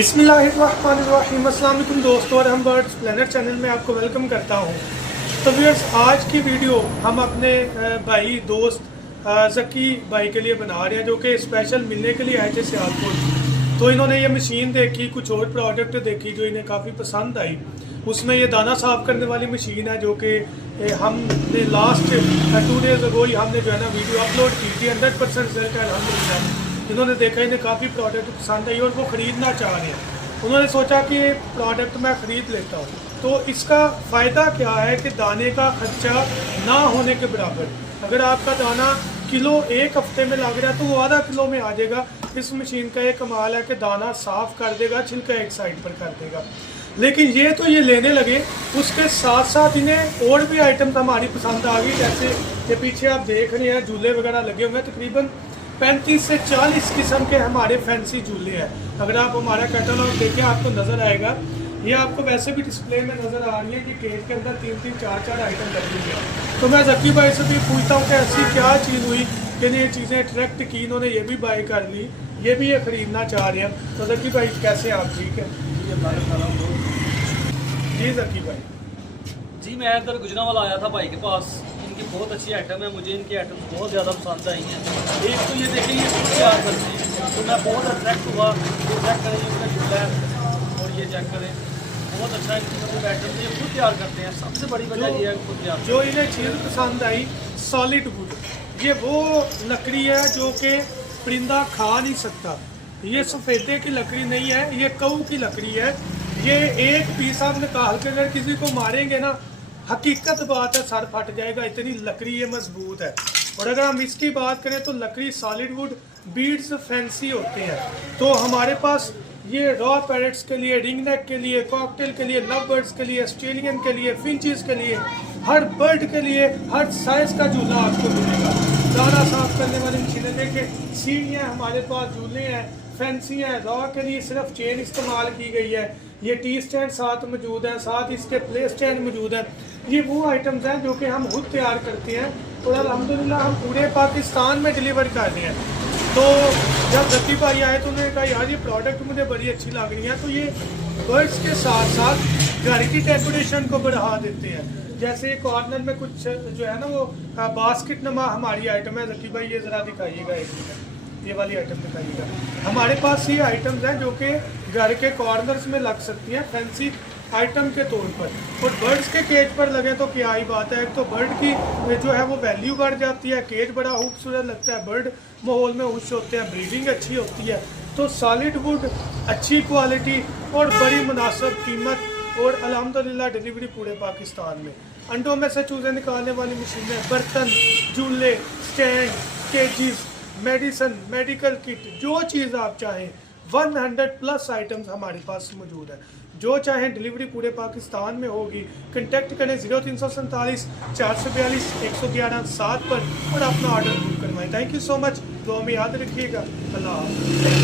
बिस्मिल्लाहिर्रहमानिर्रहीम। अस्सलाम वालेकुम दोस्तों, और हम बर्ड्स प्लेनेट चैनल में आपको वेलकम करता हूँ। तो व्यूअर्स, आज की वीडियो हम अपने भाई दोस्त ज़की भाई के लिए बना रहे हैं, जो कि स्पेशल मिलने के लिए आए थे सियालकोट। तो इन्होंने ये मशीन देखी, कुछ और प्रोडक्ट देखी जो इन्हें काफ़ी पसंद आई। उसमें ये दाना साफ़ करने वाली मशीन है, जो कि हमने लास्ट 2 डेज़ अगो ही हमने जो है ना वीडियो अपलोड की थी। 100% रिजल्ट है अल्हम्दुलिल्लाह। इन्होंने देखा, इन्हें काफ़ी प्रोडक्ट पसंद आई और वो ख़रीदना चाह रहे हैं। उन्होंने सोचा कि ये प्रोडक्ट मैं ख़रीद लेता हूँ। तो इसका फ़ायदा क्या है कि दाने का खर्चा ना होने के बराबर। अगर आपका दाना किलो एक हफ्ते में लग रहा है तो वो आधा किलो में आ जाएगा। इस मशीन का एक कमाल है कि दाना साफ़ कर देगा, छिलका एक साइड पर कर देगा। लेकिन ये तो ये लेने लगे, उसके साथ साथ इन्हें और भी आइटम हमारी पसंद आ गई। जैसे ये पीछे आप देख रहे हैं झूले वगैरह लगे हुए हैं, तकरीबन 35 से 40 किस्म के हमारे फैंसी झूले हैं। अगर आप हमारा कैटलॉग देखें आपको नज़र आएगा। ये आपको वैसे भी डिस्प्ले में नज़र आ रही है कि केज के अंदर 3-3, 4-4 आइटम लगी हुई है। तो मैं ज़की भाई से भी पूछता हूँ कि ऐसी क्या चीज़ हुई कि ये चीज़ें अट्रैक्ट की, इन्होंने ये भी बाई कर ली, ये भी ये ख़रीदना चाह रहे हैं। तो ज़की भाई कैसे आप? ठीक है जी ज़की भाई। जी, मैं इधर गुजरांवाला आया था भाई के पास। इनकी बहुत अच्छी आइटम है, मुझे इनकी आइटम बहुत ज़्यादा पसंद आई हैं। एक तो ये देखें, ये खुद तैयार करते हैं, तो मैं बहुत अट्रैक्ट हुआ। ये चेक करें, इनका झूला है और ये चेक करें, बहुत अच्छा इनकी मतलब आइटम ये खुद तैयार करते हैं। सबसे बड़ी वजह ये है खुद तैयार। जो इन्हें चीज़ पसंद आई सॉलिड वुड, ये वो लकड़ी है जो कि परिंदा खा नहीं सकता। ये सफ़ेदे की लकड़ी नहीं है, ये कऊ की लकड़ी है। ये एक पीस आप निकाल के अगर किसी को मारेंगे ना, हकीकत बात है सर फट जाएगा, इतनी लकड़ी ये मजबूत है। और अगर हम इसकी बात करें तो लकड़ी सॉलिड वुड, बीड्स फैंसी होते हैं। तो हमारे पास ये रॉ पैरेट्स के लिए, रिंग नेक के लिए, कॉकटेल के लिए, लव बर्ड्स के लिए, ऑस्ट्रेलियन के लिए, फिंचेस के लिए, हर बर्ड के लिए हर साइज का झूला आपको मिलेगा। दाना साफ करने वाली मशीनें देखें, सीढ़ियाँ हमारे पास, झूले हैं, फैंसी है। रॉ के लिए सिर्फ चेन इस्तेमाल की गई है। ये टी स्टैंड साथ मौजूद है, साथ इसके प्ले स्टैंड मौजूद है। ये वो आइटम्स हैं जो कि हम खुद तैयार करते हैं और अल्हम्दुलिल्लाह हम पूरे पाकिस्तान में डिलीवर कर रहे हैं। तो जब ज़की भाई आए तो उन्होंने कहा यार ये प्रोडक्ट मुझे बड़ी अच्छी लग रही है। तो ये बर्ड्स के साथ साथ घर की डेकोरेशन को बढ़ा देते हैं। जैसे कॉर्नर में कुछ जो है ना वो बास्केट नमा हमारी आइटम है। ज़की भाई ये ज़रा दिखाइएगा, एक मिनट ये वाली आइटम दिखाइएगा। हमारे पास ये आइटम्स हैं जो कि घर के कॉर्नर्स में लग सकती हैं फैंसी आइटम के तौर पर। और बर्ड्स के केज पर लगे तो क्या ही बात है। एक तो बर्ड की जो है वो वैल्यू बढ़ जाती है, केज बड़ा खूबसूरत लगता है, बर्ड माहौल में खुश होते हैं, ब्रीडिंग अच्छी होती है। तो सॉलिड वुड, अच्छी क्वालिटी और बड़ी मुनासिब कीमत, और अल्हम्दुलिल्लाह डिलीवरी पूरे पाकिस्तान में। अंडों में से चूज़े निकालने वाली मशीनें, बर्तन, झूले, स्टैंड, केजिस, मेडिसन, मेडिकल किट, जो चीज़ आप चाहें 100+ आइटम्स हमारे पास मौजूद है। जो चाहें डिलीवरी पूरे पाकिस्तान में होगी। कॉन्टैक्ट करें 0347 442 111 7 पर और अपना ऑर्डर बुक करवाएं। Thank you so much. दुआ में याद रखिएगा। अल्लाह हाफ़िज़।